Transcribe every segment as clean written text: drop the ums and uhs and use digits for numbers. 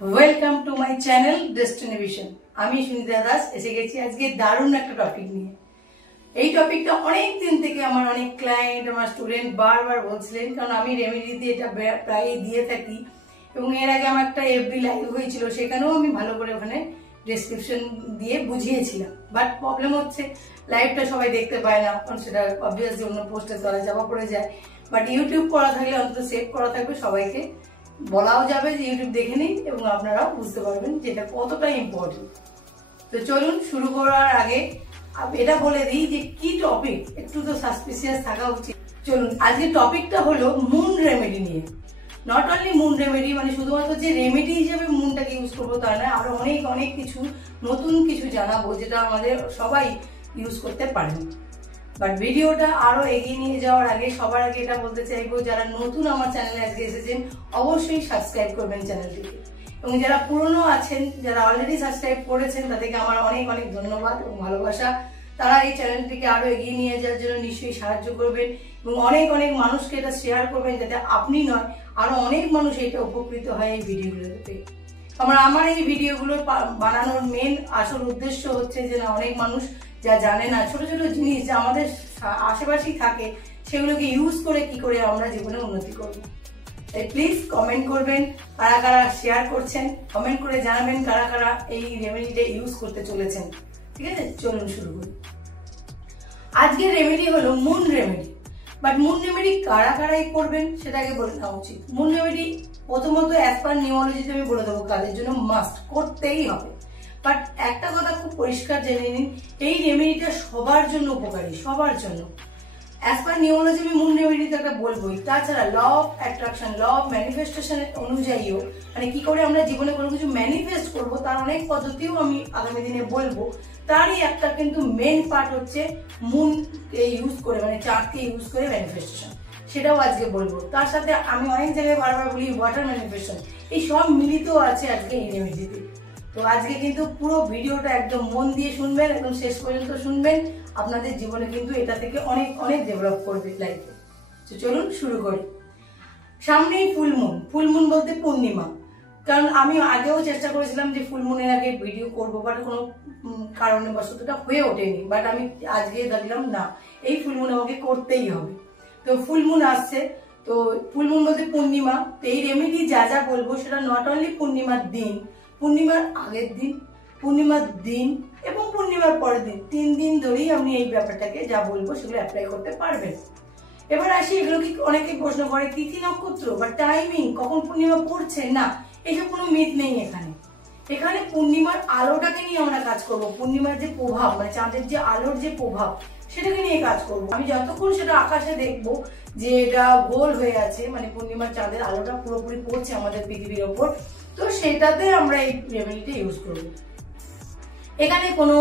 Welcome to my channel destination. আমি সুনিতা দাস এসে গেছি আজকে দারুণ একটা টপিক নিয়ে। এই টপিকটা অনেক দিন থেকে আমার অনেক ক্লায়েন্ট, আমার স্টুডেন্ট বারবার বলছিলেন, কারণ আমি রেমেডি দিয়ে এটা প্রায় দিয়ে থাকি এবং এর আগে আমার একটা এফবি লাইভ হয়েছিল, সেখানেও আমি ভালো করে ওখানে ডেসক্রিপশন দিয়ে বুঝিয়েছিলাম। বাট প্রবলেম হচ্ছে লাইভটা সবাই দেখতে পায় না, কারণ সেটা অবভিয়াসলি অন্য পোস্টের দ্বারা চাপা পড়ে যায়। বাট ইউটিউব করা থাকলে অন্তত সেভ করা থাকবে, সবাইকে বলাও যাবে যে ইউটিউব দেখে নিন এবং আপনারাও বুঝতে পারবেন যে এটা কতটা ইম্পর্টেন্ট। তো চলুন শুরু করার আগে এটা বলে দিই যে কি টপিক, একটু তো সাসপিসিয়াস থাকা উচিত। চলুন, আজকে টপিকটা হলো মুন রেমেডি নিয়ে। নট অনলি মুন রেমেডি, মানে শুধুমাত্র যে রেমেডি হিসেবে মুনটাকে ইউজ করবো তা নয়, আরো অনেক অনেক কিছু নতুন কিছু জানাবো যেটা আমাদের সবাই ইউজ করতে পারেন। বাট ভিডিওটা আরো এগিয়ে নিয়ে যাওয়ার আগে সবার আগে এটা বলতে চাইবো, যারা নতুন আমার চ্যানেলে আজকে এসেছেন অবশ্যই সাবস্ক্রাইব করবেন চ্যানেলটিকে, এবং যারা পুরনো আছেন, যারা অলরেডি সাবস্ক্রাইব করেছেন তাদেরকে আমার অনেক অনেক ধন্যবাদ এবং ভালোবাসা। তারা এই চ্যানেলটিকে আরো এগিয়ে নিয়ে যাওয়ার জন্য নিশ্চয়ই সাহায্য করবেন এবং অনেক অনেক মানুষকে এটা শেয়ার করবেন, যাতে আপনি নয় আরো অনেক মানুষ এটা উপকৃত হয় এই ভিডিওগুলোতে। আমার এই ভিডিওগুলো বানানোর মেন আসল উদ্দেশ্য হচ্ছে যে না, অনেক মানুষ যা জানে না, ছোট ছোট জিনিস যা আমাদের আশেপাশেই থাকে, সেগুলোকে ইউজ করে কি করে আমরা জীবনে উন্নতি করব। তাই প্লিজ কমেন্ট করবেন কারা কারা শেয়ার করছেন, কমেন্ট করে জানাবেন কারা কারা এই রেমেডিটা ইউজ করতে চলেছেন। ঠিক আছে, চলুন শুরু করি। আজকের রেমেডি হলো moon remedy. But moon remedy কারা কারাই করবেন সেটাকে বলে নেওয়া উচিত। মুন রেমেডি প্রথমত অ্যাজ পার নিউমোলজিতে আমি বলে দেবো কাদের জন্য মাস্ট করতেই হবে। বাট একটা কথা খুব পরিষ্কার জেনে নিন, এই রেমেডিটা সবার জন্য উপকারী, সবার জন্য। অ্যাজ পার নিউমোলজি আমি মুন রেমেডিতে একটা বলবোই। তাছাড়া law of attraction, law of manifestation অনুযায়ীও, মানে কি করে আমরা জীবনে কোনো কিছু ম্যানিফেস্ট করবো তার অনেক পদ্ধতিও আমি আগামী দিনে বলবো। তারই একটা কিন্তু মেন পার্ট হচ্ছে মুনকে ইউজ করে, মানে চাঁদকে ইউজ করে ম্যানিফেস্টেশন, সেটাও আজকে বলবো। তার সাথে আমি অনেক জায়গায় বারবার বলি ওয়াটার ম্যানিফেস্টেশন, এই সব মিলিত আছে আজকে এই রেমেডিতে। তো আজকে কিন্তু পুরো ভিডিওটা একদম মন দিয়ে শুনবেন, একদম শেষ পর্যন্ত শুনবেন। আপনাদের জীবনে কিন্তু এটা থেকে অনেক অনেক ডেভেলপ করবে লাইফে। তো চলুন শুরু করি। সামনেই ফুলমুন, ফুলমুন বলতে পূর্ণিমা। কারণ আমি আগেও চেষ্টা করেছিলাম যে ফুলমুনের আগে ভিডিও করবো, বাট কোনো কারণে বশতটা হয়ে ওঠেনি। বাট আমি আজকে দেখলাম না, এই ফুলমুন আমাকে করতেই হবে। তো ফুলমুন আসছে, তো ফুলমুন বলতে পূর্ণিমা। তো এই রেমেডি যা যা বলবো সেটা নট অনলি পূর্ণিমার দিন, পূর্ণিমার আগের দিন, পূর্ণিমার দিন এবং পূর্ণিমার পরের দিন, 3 দিন ধরেই আপনি এই ব্যাপারটাকে যা বলবো সেগুলো অ্যাপ্লাই করতে পারবেন। এবার আসি, এগুলো কি অনেকে প্রশ্ন করে তিথি নক্ষত্র বা টাইমিং, কখন পূর্ণিমা পড়ছে, না এইসব কোনো মিথ নেই এখানে। এখানে পূর্ণিমার আলোটাকে নিয়ে আমরা কাজ করব, পূর্ণিমার যে প্রভাব, মানে চাঁদের যে আলোর যে প্রভাব সেটাকে নিয়ে কাজ করব। আমি যতক্ষণ সেটা আকাশে দেখবো যে এটা গোল হয়ে আছে, মানে পূর্ণিমার চাঁদের আলোটা পুরোপুরি পড়ছে আমাদের পৃথিবীর ওপর, তো সেটাতে আমরা এই রেমেডিটা ইউজ করবো। এখানে কোনো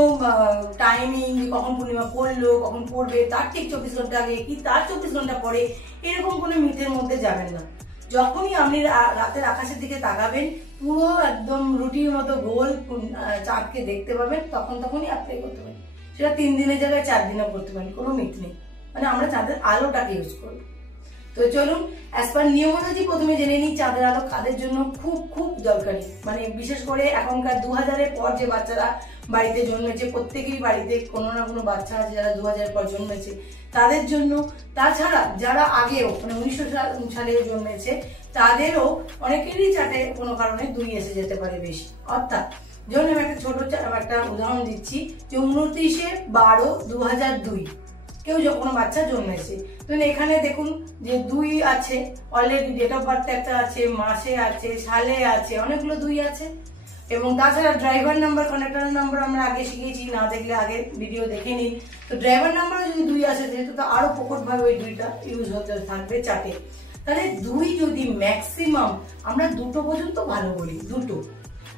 টাইমিং, কখন পূর্ণিমা পড়লো, কখন পড়বে, তার ঠিক 24 ঘন্টা আগে কি তার 24 ঘন্টা পরে, এরকম কোনো মিথের মধ্যে যাবেন না। যখনই আপনি রাতের আকাশের দিকে তাকাবেন, পুরো একদম রুটির মতো গোল চাঁদকে দেখতে পাবেন, তখনই অ্যাপ্লাই করতে পারেন। সেটা 3 দিনের জায়গায় 4 দিনও করতে পারেন, কোনো মিথ নেই। মানে আমরা চাঁদের আলোটাকে ইউজ করবো। তো চলুন, অ্যাজ পার নিউমোলজি প্রথমে জেনে নিই চাঁদের আলো কাদের জন্য খুব খুব দরকারি। মানে বিশেষ করে এখনকার 2000-এর পর যে বাচ্চারা বাড়িতে জন্মেছে, প্রত্যেকেই বাড়িতে কোনো না কোনো বাচ্চা আছে যারা 2000 পর জন্মেছে, তাদের জন্য। তাছাড়া যারা আগেও, মানে 1900 সালে জন্মেছে, তাদেরও অনেকেরই চাটে কোনো কারণে 2 এসে যেতে পারে বেশি। অর্থাৎ ধরুন আমি একটা ছোট একটা উদাহরণ দিচ্ছি, যে 29/12/2002 কেউ কোনো বাচ্চা জন্মেছে, তো এখানে দেখুন যে 2 আছে, অলরেডি ডেট অফ বার্থ একটা আছে, মাসে আছে, সালে আছে, অনেকগুলো 2 আছে। এবং তাছাড়া ড্রাইভার নাম্বার, কন্ডাক্টর নাম্বার আমরা আগে শিখেছি, না দেখলে আগে ভিডিও দেখে নিন। তো ড্রাইভার নাম্বারও যদি 2 আসে, যেহেতু তো আরো প্রকট ভাবে ওই 2টা ইউজ হতে থাকবে চার্টে। তাহলে 2 যদি ম্যাক্সিমাম আমরা 2টো পর্যন্ত ভালো বলি, 2টো,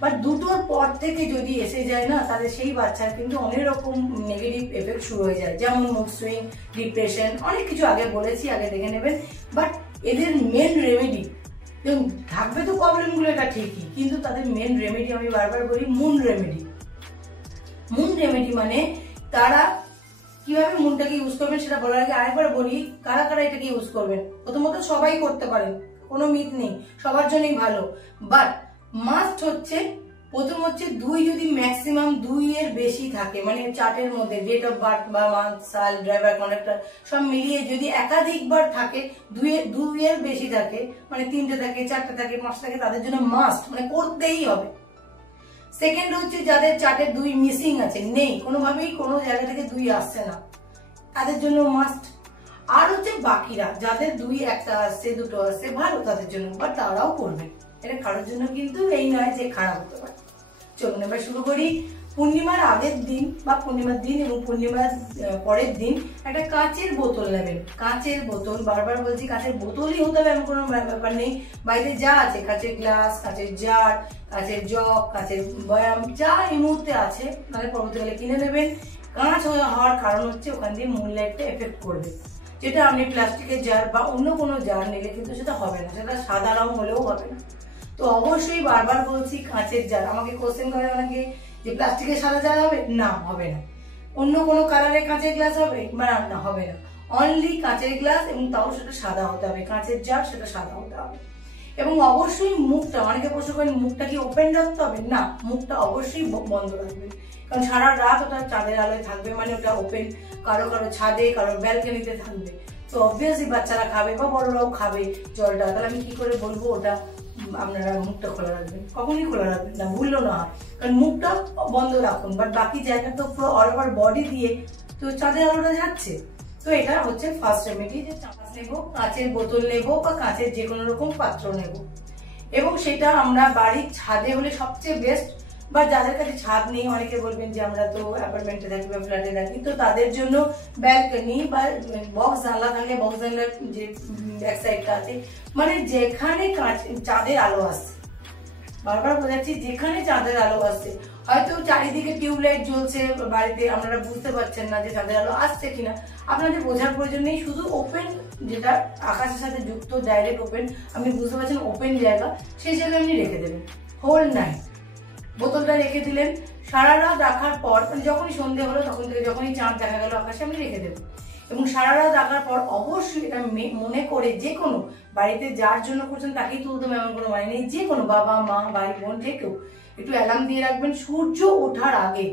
বাট 2টোর পর থেকে যদি এসে যায় না, তাহলে সেই বাচ্চার কিন্তু অনেক রকম নেগেটিভ এফেক্ট শুরু হয়ে যায়, যেমন মুড সুইং, ডিপ্রেশন, অনেক কিছু আগে বলেছি, আগে দেখে নেবেন। বাট এদের মেন রেমেডি থাকবে তো প্রবলেমগুলো, এটা ঠিকই, কিন্তু তাদের মেন রেমেডি আমি বারবার বলি মুন রেমেডি। মুন রেমেডি মানে তারা কিভাবে মুনটাকে ইউজ করবেন সেটা বলার আগে আরেকবার বলি কারা কারা এটাকে ইউজ করবেন। প্রথমত সবাই করতে পারেন, কোনো মিথ নেই, সবার জন্যই ভালো। বাট মাস্ট হচ্ছে প্রথম হচ্ছে 2 যদি ম্যাক্সিমাম 2 এর বেশি থাকে, মানে চার্টের মধ্যে ডেট অফ বার্থ বা মান্থ, সাল, ড্রাইভার, কন্ডাক্টর সব মিলিয়ে যদি একাধিকবার থাকে, 2 এর বেশি থাকে, মানে 3টে থাকে, 4টে থাকে, 5টে থাকে, তাদের জন্য মাস্ট, মানে করতেই হবে। সেকেন্ড হচ্ছে যাদের চার্টে 2 মিসিং আছে, নেই, কোনোভাবেই কোনো জায়গা থেকে 2 আসছে না, তাদের জন্য মাস্ট। আর হচ্ছে বাকিরা যাদের 2 একটা আসছে, 2টো আসছে, ভালো তাদের জন্য, বাট তারাও করবে, এটা কারোর জন্য কিন্তু এই নয় যে খারাপ হতে পারে। চলুন এবার শুরু করি। পূর্ণিমার আগের দিন বা পূর্ণিমার দিন এবং পূর্ণিমার পরের দিন একটা কাঁচের বোতল নেবেন। কাঁচের বোতল, বারবার বলছি কাঁচের বোতলই হতে হবে এমন কোনো ব্যাপার নেই। বাড়িতে যা আছে, কাঁচের গ্লাস, কাঁচের জার, কাঁচের জগ, কাঁচের বয়াম, যা এই মুহূর্তে আছে, তাহলে পরবর্তীকালে কিনে নেবেন। কাঁচ হওয়ার কারণ হচ্ছে ওখান দিয়ে মুনলাইটটা এফেক্ট করবে, যেটা আপনি প্লাস্টিকের জার বা অন্য কোনো জার নিলে কিন্তু সেটা হবে না, সেটা সাদা রং হলেও হবে না। তো অবশ্যই বারবার বলছি কাঁচের জার। আমাকে কোশ্চেন করে অনেকে যে প্লাস্টিকের সাদা জার হবে, না হবে না। অন্য কোনো কালারের কাঁচের গ্লাস হবে, না হবে না। অনলি কাঁচের গ্লাস, এবং তাও সেটা সাদা হতে হবে, কাঁচের জার সেটা সাদা হতে হবে। এবং অবশ্যই মুখটা, অনেকে প্রশ্ন করেন মুখটা কি ওপেন রাখতে হবে, না, মুখটা অবশ্যই বন্ধ রাখবে, কারণ সারা রাত ওটা চাঁদের আলোয় থাকবে, মানে ওটা ওপেন, কারো কারো ছাদে, কারো ব্যালকনিতে থাকবে। তো অবভিয়াসলি বাচ্চারা খাবে বা বড়রাও খাবে জলটা, তাহলে আমি কি করে বলবো ওটা আপনারা মুখটা খোলা রাখবেন? কখনই খোলা রাখবেন না, ভুললো না, কারণ মুখটা বন্ধ রাখুন, বাট বাকি জায়গা তো পুরো অল ওভার বডি দিয়ে তো চাঁদের আলোটা যাচ্ছে। তো এটা হচ্ছে ফার্স্ট রেমেডি, যে চামচ নেবো, কাঁচের বোতল নেবো বা কাঁচের যে কোনো রকম পাত্র নেব, এবং সেটা আমরা বাড়ির ছাদে হলে সবচেয়ে বেস্ট। বা যাদের কাছে ছাদ নেই, অনেকে বলবেন যে আমরা তো অ্যাপার্টমেন্টে থাকি বা ফ্ল্যাটে থাকি, তো তাদের জন্য ব্যালকনি বা বক্স জানলা থাকলে বক্স জানলার যে ব্যাক সাইডটা আছে, মানে যেখানে চাঁদের আলো আসছে, বারবার বোঝাচ্ছি, যেখানে চাঁদের আলো আসছে, হয়তো চারিদিকে টিউবলাইট জ্বলছে বাড়িতে, আপনারা বুঝতে পারছেন না যে চাঁদের আলো আসছে কিনা, আপনাদের বোঝার প্রয়োজন নেই, শুধু ওপেন, যেটা আকাশের সাথে যুক্ত, ডাইরেক্ট ওপেন, আপনি বুঝতে পারছেন ওপেন জায়গা, সেই জায়গায় আপনি রেখে দেবেন। হোল নাইট বোতলটা রেখে দিলেন, সারা রাত রাখার পর, মানে যখনই সন্ধে হলো তখন থেকে যখনই চাঁদ দেখা গেল আকাশে, আপনি রেখে দেবেন। এবং সারা রাত রাখার পর অবশ্যই এটা মনে করে, যে কোনো বাড়িতে যার জন্য করছেন তাকেই তুলতে হবে এমন কোনো মানে নেই, যে কোনো বাবা, মা, ভাই, বোন, যে কেউ একটু অ্যালার্ম দিয়ে রাখবেন সূর্য ওঠার আগে,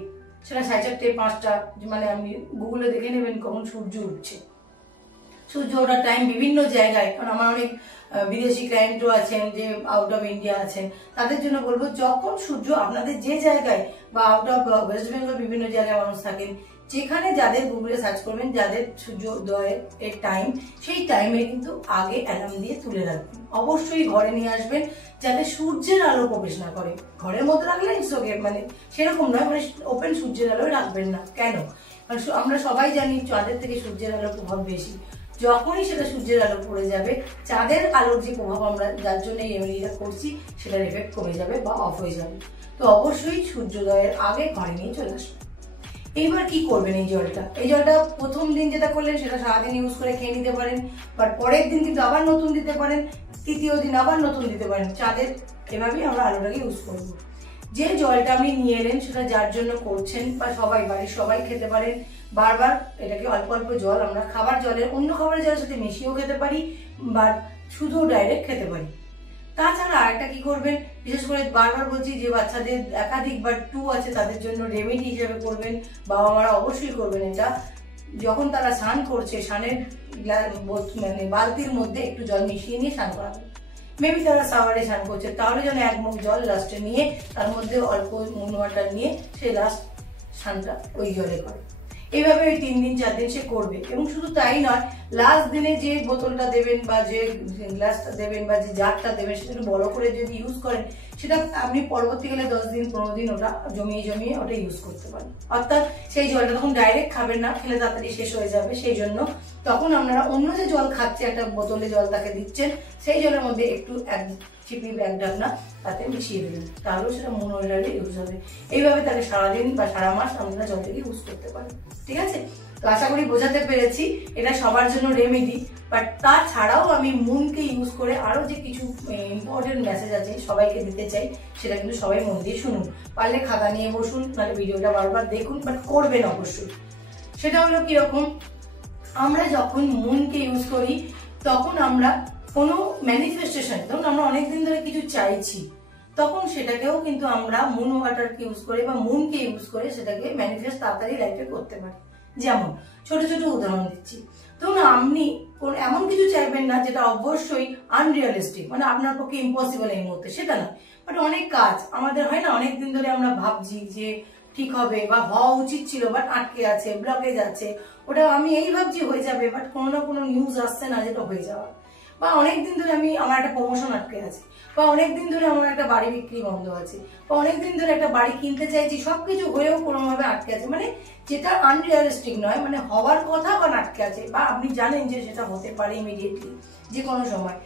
সেটা 4:30, 5টা, মানে আপনি গুগলে দেখে নেবেন কখন সূর্য উঠছে। সূর্য ওঠার টাইম বিভিন্ন জায়গায়, কারণ আমার অনেক বিদেশি ক্লায়েন্টও আছেন যে আউট অফ ইন্ডিয়া আছেন, তাদের জন্য বলবো যখন সূর্য আপনাদের যে জায়গায় বা আউট অফ ওয়েস্ট বেঙ্গল বিভিন্ন জায়গায় মানুষ থাকেন, যেখানে যাদের গুগলে সার্চ করবেন যাদের সূর্যোদয়ের টাইম, সেই টাইমে কিন্তু আগে অ্যালার্ম দিয়ে তুলে রাখবেন। অবশ্যই ঘরে নিয়ে আসবেন যাতে সূর্যের আলো প্রবেশ না করে। ঘরের মধ্যে রাখলে মানে সেরকম নয়, মানে ওপেন সূর্যের আলোয় রাখবেন না। কেন? কারণ আমরা সবাই জানি চাঁদের থেকে সূর্যের আলোর প্রভাব বেশি। যখনই সেটা সূর্যের আলো পড়ে যাবে, চাঁদের আলোর যে প্রভাব আমরা যার জন্য এই রেমেডিটা করছি, সেটার এফেক্ট কমে যাবে বা অফ হয়ে যাবে। তো অবশ্যই সূর্যোদয়ের আগে ঘরে নিয়ে চলে আসবেন। এইবার কি করবেন? এই জলটা প্রথম দিন যেটা করলেন সেটা সারাদিন ইউজ করে খেয়ে নিতে পারেন, বাট পরের দিন কিন্তু আবার নতুন দিতে পারেন, তৃতীয় দিন আবার নতুন দিতে পারেন। চাঁদের এভাবেই আমরা আলোটাকে ইউজ করবো। যে জলটা আপনি নিয়ে এলেন সেটা যার জন্য করছেন বা সবাই, বাড়ির সবাই খেতে পারেন। বারবার এটাকে অল্প অল্প জল আমরা খাবার জলের, অন্য খাবারের জলের সাথে মিশিয়েও খেতে পারি, বা শুধু ডাইরেক্ট খেতে পারি। তাছাড়া আরেকটা কি করবেন, বিশেষ করে বারবার বলছি যে বাচ্চাদের একাধিক বা 2 আছে, তাদের জন্য রেমেডি হিসেবে করবেন, বাবা মারা অবশ্যই করবেন এটা। যখন তারা স্নান করছে, স্নানের মানে বালতির মধ্যে একটু জল মিশিয়ে নিয়ে স্নান করাবেন। মেবি তারা সাওয়ারে স্নান করছে, তাহলে যেন 1 মুখ জল লাস্টে নিয়ে তার মধ্যে অল্প নুন ওয়াটার নিয়ে সে লাস্ট স্নানটা ওই জলে করে। এইভাবে ওই 3 দিন 4 দিন সে করবে। এবং শুধু তাই নয়, লাস্ট দিনে যে বোতলটা দেবেন বা যে গ্লাসটা দেবেন বা যে জারটা দেবেন, সেটা একটু বড় করে যদি ইউজ করেন, সেটা আপনি পরবর্তীকালে 10 দিন 15 দিন ওটা জমিয়ে ওটা ইউজ করতে পারেন। অর্থাৎ সেই জলটা তখন ডাইরেক্ট খাবেন না, খেলে তাড়াতাড়ি শেষ হয়ে যাবে। সেই জন্য তখন আপনারা অন্য যে জল খাচ্ছে, একটা বোতলে জল তাকে দিচ্ছেন, সেই জলের মধ্যে একটু 1 চিপি 1 ঢাকনা তাতে মিশিয়ে দেবেন, তাহলেও সেটা মনোহরে ইউজ হবে। এইভাবে তাহলে সারাদিন বা সারা মাস আপনারা জলটাকে ইউজ করতে পারেন। ঠিক আছে? তো আশা করি বোঝাতে পেরেছি। এটা সবার জন্য রেমেডি, বাট তাছাড়াও আমি মুনকে ইউজ করে আরো যে কিছু ইম্পর্টেন্ট মেসেজ আছে সবাইকে দিতে চাই, সেটা কিন্তু সবাই মন দিয়ে শুনুন। পারলে খাতা নিয়ে বসুন, নাহলে ভিডিওটা বারবার দেখুন, বাট করবেন অবশ্যই। সেটা হলো কিরকম, আমরা যখন মুনকে ইউজ করি তখন আমরা কোনো ম্যানিফেস্টেশন, ধরুন আমরা অনেকদিন ধরে কিছু চাইছি, তখন সেটাকেও কিন্তু আমরা মুন ওয়াটারকে ইউজ করে বা মুনকে ইউজ করে সেটাকে ম্যানিফেস্ট তাড়াতাড়ি লাইফে করতে পারি। যেমন ছোট ছোট উদাহরণ দিচ্ছি, ধরুন আপনি এমন কিছু চাইবেন না যেটা অবশ্যই আনরিয়ালিস্টিক, মানে আপনার পক্ষে ইম্পসিবল এই মুহূর্তে, সেটা না। বাট অনেক কাজ আমাদের হয় না, অনেকদিন ধরে আমরা ভাবছি যে ঠিক হবে বা হওয়া উচিত ছিল, বাট আটকে আছে, ব্লকেজ আছে, ওটা আমি এই ভাবছি হয়ে যাবে, বাট কোনো না কোনো নিউজ আসছে না যেটা হয়ে যাওয়া। বা অনেকদিন ধরে আমার একটা প্রমোশন আটকে আছে, বা অনেকদিন ধরে আমার একটা বাড়ি বিক্রি বন্ধ আছে, বা অনেকদিন ধরে একটা বাড়ি কিনতে চাইছি, সবকিছু হয়েও কোনোভাবে আটকে আছে, মানে যেটা আনরিয়ালিস্টিক নয়, মানে হওয়ার কথা বা আটকে আছে, বা আপনি জানেন যে সেটা হতে পারে ইমিডিয়েটলি যে কোনো সময়,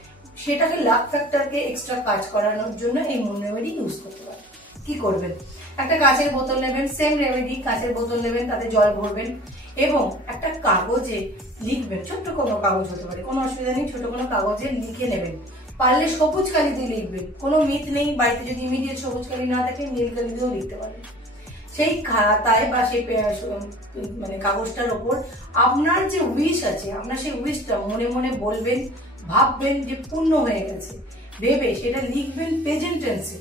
সেটাকে লাক ফ্যাক্টরকে এক্সট্রা কাজ করানোর জন্য এই মুন রেমেডি ইউজ করতে পারেন। কি করবেন, একটা কাঁচের বোতল নেবেন, সেম রেমেডি, কাঁচের বোতল নেবেন, তাতে জল ভরবেন এবং একটা কাগজে লিখবেন, ছোট্ট কোনো কাগজ হতে পারে, কোনো অসুবিধা নেই, ছোট কোনো কাগজে লিখে নেবেন। পারলে সবুজ কালি দিয়ে লিখবেন, কোনো মিথ নেই, বাড়িতে যদি ইমিডিয়েট সবুজ কালি না থাকে নীল কালি দিয়েও লিখতে পারেন। সেই খাতায় বা সেই মানে কাগজটার ওপর আপনার যে উইশ আছে, আপনার সেই উইশটা মনে মনে বলবেন, ভাববেন যে পূর্ণ হয়ে গেছে, ভেবে সেটা লিখবেন প্রেজেন্ট টেন্সে।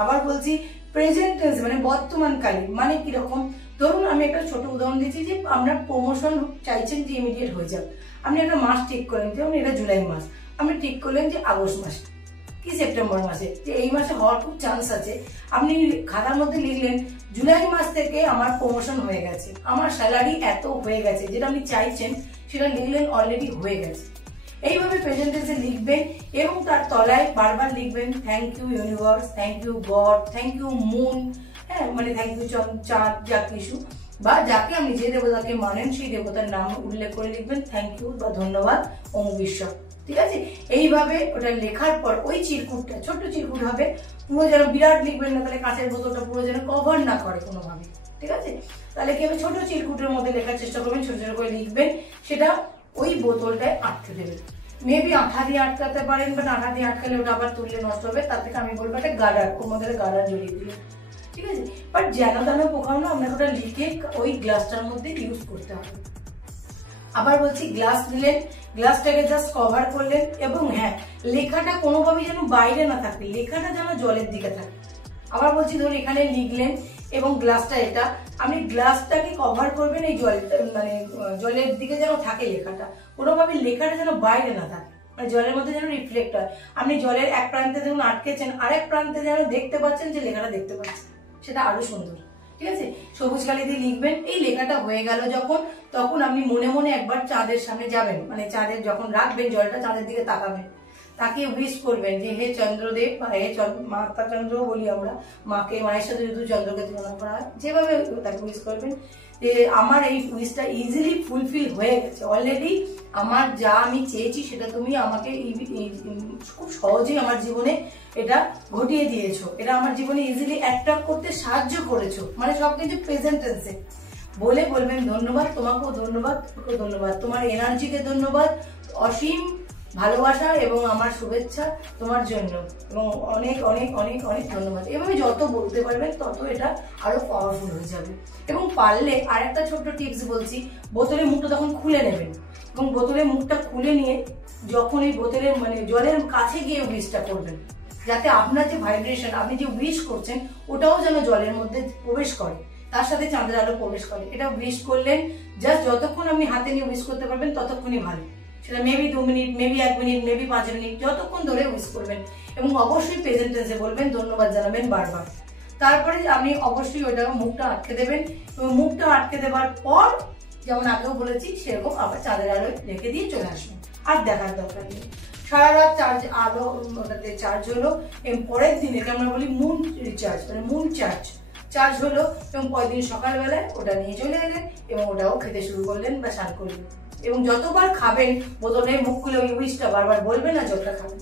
আবার বলছি প্রেজেন্ট টেন্স, মানে বর্তমান কালে। মানে কিরকম, ধরুন আমি একটা ছোট উদাহরণ দিচ্ছি যে আপনার প্রমোশন চাইছেন যে ইমিডিয়েট হয়ে যাক, আপনি একটা মাস ঠিক করেন, যেমন এটা জুলাই মাস, আপনি ঠিক করলেন যে আগস্ট মাস কি সেপ্টেম্বর মাসে, যে এই মাসে হওয়ার খুব চান্স আছে। আপনি খাতার মধ্যে লিখলেন জুলাই মাস থেকে আমার প্রমোশন হয়ে গেছে, আমার স্যালারি এত হয়ে গেছে, যেটা আপনি চাইছেন সেটা লিখলেন অলরেডি হয়ে গেছে। এইভাবে প্রেজেন্ট টেন্সে লিখবেন এবং তার তলায় বারবার লিখবেন thank you universe, thank you God, thank you moon, হ্যাঁ মানে থ্যাংক ইউ চাঁদ, যা কিছু বা যাকে আপনি যে দেবতাকে মানেন সেই দেবতার নাম উল্লেখ করে লিখবেন থ্যাংক ইউ বা ধন্যবাদ ওম ঈশ্বর। ঠিক আছে, এইভাবে ওটা লেখার পর ওই চিরকুটটা, ছোট্ট চিরকুট হবে, পুরো যেন বিরাট লিখবেন না, তাহলে কাঁচের বোতলটা পুরো যেন কভার না করে কোনোভাবে। ঠিক আছে, তাহলে কি হবে, ছোট চিরকুটের মধ্যে লেখার চেষ্টা করবেন, ছোট ছোট করে লিখবেন, সেটা ওই বোতলটায় আটকে দেবেন। মেবি আঠা দিয়ে আটকাতে পারেন, বাট আঠা দিয়ে আটকালে ওটা আবার তুললে নষ্ট হবে, তার থেকে আমি বলবো একটা গার্ডার, ওর মধ্যে গার্ডার জড়িয়ে দিলে। ঠিক আছে, বাট যেন তেন পোকাও না, আপনাকে ওটা লিখে ওই গ্লাসটার মধ্যে ইউজ করতে হবে। আবার বলছি গ্লাস দিলেন, গ্লাসটাকে জাস্ট কভার করলেন এবং হ্যাঁ লেখাটা কোনোভাবেই যেন বাইরে না থাকে, লেখাটা যেন জলের দিকে থাকে। আবার বলছি ধরুন এখানে লিখলেন এবং গ্লাসটা এটা, আপনি গ্লাসটাকে কভার করবেন এই মানে জলের দিকে যেন থাকে লেখাটা, কোনোভাবে লেখাটা যেন বাইরে না থাকে, মানে জলের মধ্যে যেন রিফ্লেক্ট হয়। আপনি জলের এক প্রান্তে যেমন আটকেছেন, আরেক প্রান্তে যেন দেখতে পাচ্ছেন যে লেখাটা দেখতে পাচ্ছেন, সেটা আরো সুন্দর। ঠিক আছে, সবুজ কালি দিয়ে লিখবেন। এই লেখাটা হয়ে গেল যখন, তখন আপনি মনে মনে একবার চাঁদের সামনে যাবেন, মানে চাঁদের যখন রাখবেন জলটা, চাঁদের দিকে তাকাবেন, তাকে উইশ করবেন যে হে চন্দ্রদেব বা হে মাতা চন্দ্র বলি আমরা, মাকে, মায়ের সাথে যদি চন্দ্রকে তুলনা করা হয়, যেভাবে তাকে উইশ করবেন যে আমার এই উইশটা ইজিলি ফুলফিল হয়ে গেছে, অলরেডি আমার যা আমি চেয়েছি সেটা তুমি আমাকে খুব সহজেই আমার জীবনে এটা ঘটিয়ে দিয়েছো, এটা আমার জীবনে ইজিলি অ্যাট্রাক্ট করতে সাহায্য করেছো, মানে সবকিছু প্রেজেন্ট টেন্সে বলে বলবেন ধন্যবাদ, তোমাকেও ধন্যবাদ, তোকেও ধন্যবাদ, তোমার এনার্জিকে ধন্যবাদ, অসীম ভালোবাসা এবং আমার শুভেচ্ছা তোমার জন্য, এবং অনেক অনেক অনেক অনেক ধন্যবাদ। এভাবে যত বলতে পারবেন তত এটা আরো পাওয়ারফুল হয়ে যাবে। এবং পারলে আর একটা ছোট্ট টিপস বলছি, বোতলের মুখটা তখন খুলে নেবেন এবং বোতলের মুখটা খুলে নিয়ে যখন এই বোতলের মানে জলের কাছে গিয়ে উইশটা করবেন, যাতে আপনার যে ভাইব্রেশন, আপনি যে উইশ করছেন ওটাও যেন জলের মধ্যে প্রবেশ করে, তার সাথে চাঁদের আলো প্রবেশ করে। এটা উইশ করলেন, জাস্ট যতক্ষণ আপনি হাতে নিয়ে উইশ করতে পারবেন ততক্ষণই ভালো, সেটা maybe 2 minute, maybe 1 minute, maybe 5 minute, যতক্ষণ ধরে উইশ করবেন। এবং অবশ্যই প্রেজেন্ট টেন্সে বলবেন, ধন্যবাদ জানাবেন বারবার। তারপরে আপনি অবশ্যই ওটা মুখটা আটকে দেবেন এবং মুখটা আটকে দেওয়ার পর যেমন আগেও বলেছি সেরকম আবার চাঁদের আলোয় রেখে দিয়ে চলে আসবেন, আর দেখার দরকার নেই। সারা রাত আলো ওটাতে চার্জ হলো এবং পরের দিন এটা আমরা বলি মুন রিচার্জ, মানে মুন চার্জ হলো এবং পরের দিন সকালবেলায় ওটা নিয়ে চলে এলেন এবং ওটাও খেতে শুরু করলেন বা স্নান করলেন। এবং যতবার খাবেন বোতলের মুখ খুলে ওই উইশটা বারবার বলবেন আর জলটা খাবেন।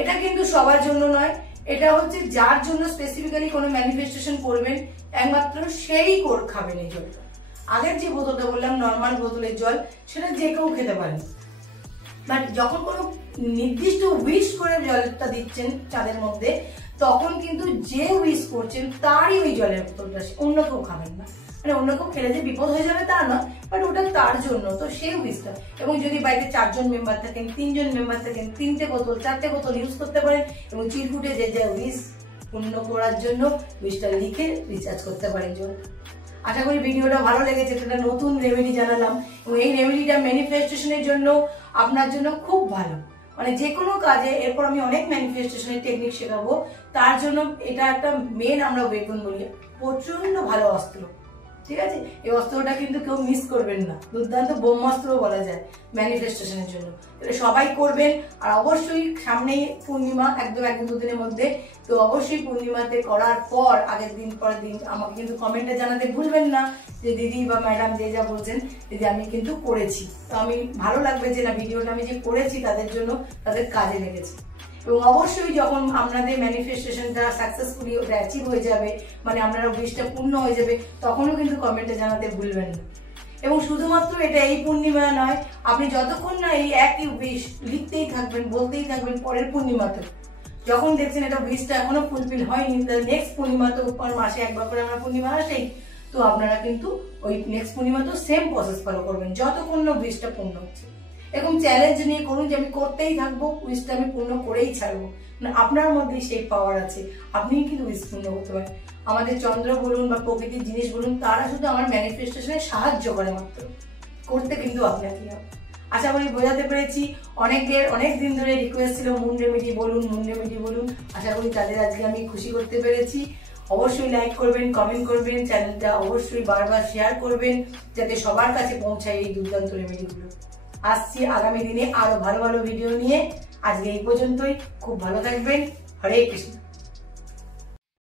এটা কিন্তু সবার জন্য নয়, এটা হচ্ছে যার জন্য স্পেসিফিক্যালি কোনো ম্যানিফেস্টেশন করবেন একমাত্র সেই খাবেন এই জলটা। আগের যে বোতলটা বললাম নর্মাল বোতলের জল, সেটা যে কেউ খেতে পারেন, বাট যখন কোনো নির্দিষ্ট উইশ করে জলটা দিচ্ছেন চাঁদের মধ্যে, তখন কিন্তু যে উইশ করছেন তারই ওই জলের বোতলটা, অন্য কেউ খাবেন না। মানে অন্য কেউ খেলে যে বিপদ হয়ে যাবে তা নয়, বাট ওটা তার জন্য, তো সেই উইশটা। এবং যদি বাড়িতে 4 জন মেম্বার থাকেন, 3 জন মেম্বার থাকেন, 3টে বোতল 4টে বোতল ইউজ করতে পারেন এবং চিরকুটে যে যা উইশ পূর্ণ করার জন্য উইশটা লিখে রিচার্জ করতে পারেন। আশা করি ভিডিওটা ভালো লেগেছে। একটা নতুন রেমেডি জানালাম এবং এই রেমেডিটা ম্যানিফেস্টেশনের জন্য আপনার জন্য খুব ভালো। মানে যে কোনো কাজে এরপর আমি অনেক ম্যানিফেস্টেশনের টেকনিক শেখাবো, তার জন্য এটা একটা মেন আমরা ওয়েপন বলি, প্রচন্ড ভালো অস্ত্র। ঠিক আছে, এই অস্ত্রটা কিন্তু কেউ মিস করবেন না, দুর্দান্ত ব্রহ্মাস্ত্র বলা যায় ম্যানিফেস্টেশনের জন্য। এটা সবাই করবেন। আর অবশ্যই সামনেই পূর্ণিমা, একদম 1-2 দিনের মধ্যে, তো অবশ্যই পূর্ণিমাতে করার পর আগের দিন পরের দিন আমাকে কিন্তু কমেন্টে জানাতে ভুলবেন না যে দিদি বা ম্যাডাম যে যা বলছেন দিদি আমি কিন্তু করেছি। তো আমি ভালো লাগবে যে না ভিডিওটা আমি যে করেছি তাদের জন্য, তাদের কাজে লেগেছে। এবং অবশ্যই যখন আপনাদের ম্যানিফেস্টেশনটা সাকসেসফুলি অ্যাচিভ হয়ে যাবে, মানে আপনার উইশটা পূর্ণ হয়ে যাবে, তখনও কিন্তু কমেন্টে জানাতে ভুলবেন না। এবং শুধুমাত্র এটা এই পূর্ণিমা নয়, আপনি যতক্ষণ না এই একই উইশ লিখতেই থাকবেন, বলতেই থাকবেন পরের পূর্ণিমাতে, যখন দেখছেন এটা উইশটা এখনো ফুলফিল হয়নি, নেক্সট পূর্ণিমা তো মাসে একবার করে আমরা পূর্ণিমা আসেই, তো আপনারা কিন্তু ওই নেক্সট পূর্ণিমা তো সেম প্রসেস ফলো করবেন যতক্ষণ না উইশটা পূর্ণ হচ্ছে। এরকম চ্যালেঞ্জ নিয়ে করুন যে আমি করতেই থাকবো, উইশটা আমি পূর্ণ করেই ছাড়বো। মানে আপনার মধ্যে সেই পাওয়ার আছে, আপনি কিন্তু উইশ পূর্ণ করতে পারেন। আমাদের চন্দ্র বলুন বা প্রকৃতির জিনিস বলুন, তারা শুধু আমার ম্যানিফেস্টেশনে সাহায্য করে মাত্র, করতে কিন্তু আপনাকেই হবে। আশা করি বোঝাতে পেরেছি। অনেক দিন ধরে রিকোয়েস্ট ছিল মুন রেমেডি বলুন, মুন রেমেডি বলুন। আশা করি তাদের আজকে আমি খুশি করতে পেরেছি। অবশ্যই লাইক করবেন, কমেন্ট করবেন, চ্যানেলটা অবশ্যই বারবার শেয়ার করবেন যাতে সবার কাছে পৌঁছায় এই দুর্দান্ত রেমেডিগুলো। আসছি আগামী দিনে আরো ভালো ভালো ভিডিও নিয়ে। আজকে এই পর্যন্তই। খুব ভালো থাকবেন। হরে কৃষ্ণ।